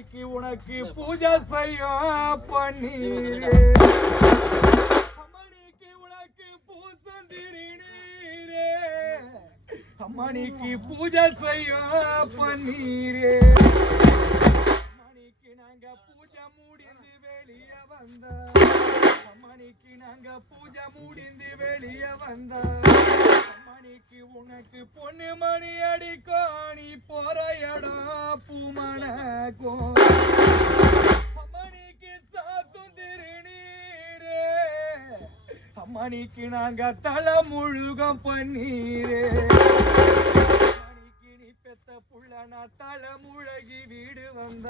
அம்மணிக்கு உனக்கு பூஜை செய்யும் பன்னீரே அம்மணிக்கு உனக்கு பூசந்திரி நீரே அம்மணிக்கு பூஜை செய்யும் பன்னீரே அம்மணிக்கு நாங்க பூஜை முடிந்து வெளியே வந்த அம்மணிக்கு நாங்க பூஜை முடிந்து வெளியே வந்த அம்மணிக்கு உனக்கு பொண்ணு மணி அடிக்காணி போற இடம் பூமணக்கோ அம்மணிக்கு சாத்தும் திருநீரே அம்மணிக்கு நாங்க தலை முழுகம் பன்னீரே அம்மணிக்கு நீ பெத்த புள்ளனா தலை முழகி வீடு வந்த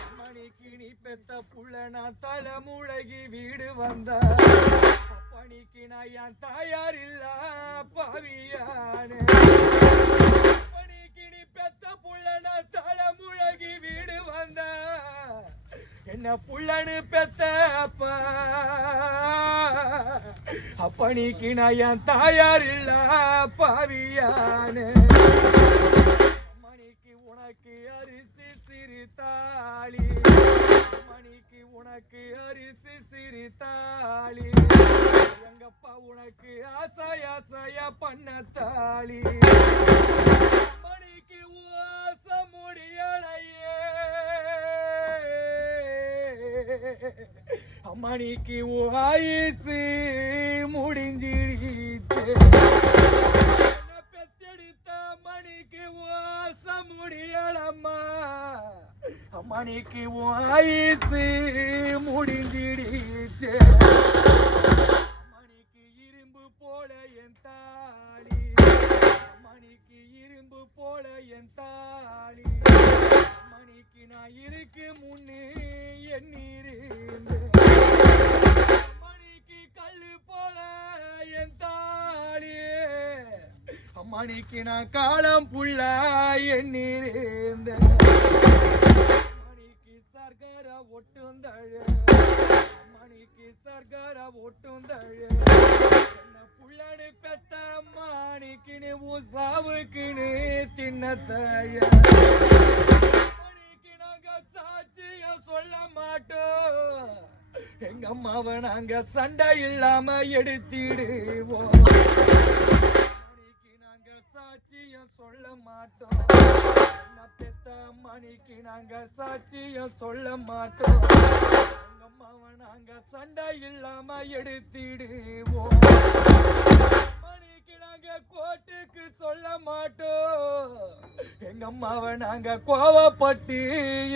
அம்மணிக்கு நீ பெத்த புள்ளனா தலை முழகி வீடு வந்த அப்பணிக்கு நான் என் தாயார் இல்ல பாவியானே அப்பணிக்கு நீ பெத்த புள்ளனா தலை முழகி வீடு வந்த என்ன புள்ளனு பெத்த அப்பா அப்பணிக்கு நான் என் தாயார் இல்ல பாவியானே அம்மணிக்கு உனக்கு அரிசி சிறுத்தாளி அம்மணிக்கு உனக்கு அரிசி சிறுத்தாளி எங்கப்பா உனக்கு ஆசையா பண்ணத்தாளி அம்மணிக்கு ஓச முடியலையே அம்மணிக்கு ஆயுசு முடிஞ்சிடுச்சு பெத்தெடுத்த அம்மணிக்கு ஓச முடியலம்மா அம்மணிக்கு ஆயுசு முடிஞ்சிடுச்சு அம்மணிக்கு இரும்பு போல என் தாளி அம்மணிக்கு இரும்பு போல என் தாளி அம்மணிக்கு நான் இருக்கு முன்னே எண்ணிருந்து அம்மணிக்கு கல்லு போல என் தாளி அம்மணிக்கு நான் காலம் புள்ள எண்ணிருந்த அம்மணிக்கு சர்க்கர ஒட்டுந்தழ அம்மணிக்கு சர்க்கர ஒட்டுந்தழ என்ன புள்ளனு பெத்த அம்மாணிக்குன்னு உசாவுக்குன்னு தின்னத்தழ அம்மணிக்கு நாங்க சாட்சியம் சொல்ல மாட்டோம் எங்க அம்மாவை நாங்க சண்டை இல்லாம எடுத்திடுவோம் அம்மணிக்கு நாங்க சாட்சியம் சொல்ல மாட்டோம் என்ன பெத்த அம்மணிக்கு நாங்க சாட்சியம் சொல்ல மாட்டோம் எங்க அம்மாவை நாங்க சண்டை இல்லாம எடுத்திடுவோம் அம்மணிக்கு நாங்க கோர்ட்டுக்கு சொல்ல மாட்டோம் எங்க அம்மாவை நாங்க கோவப்பட்டு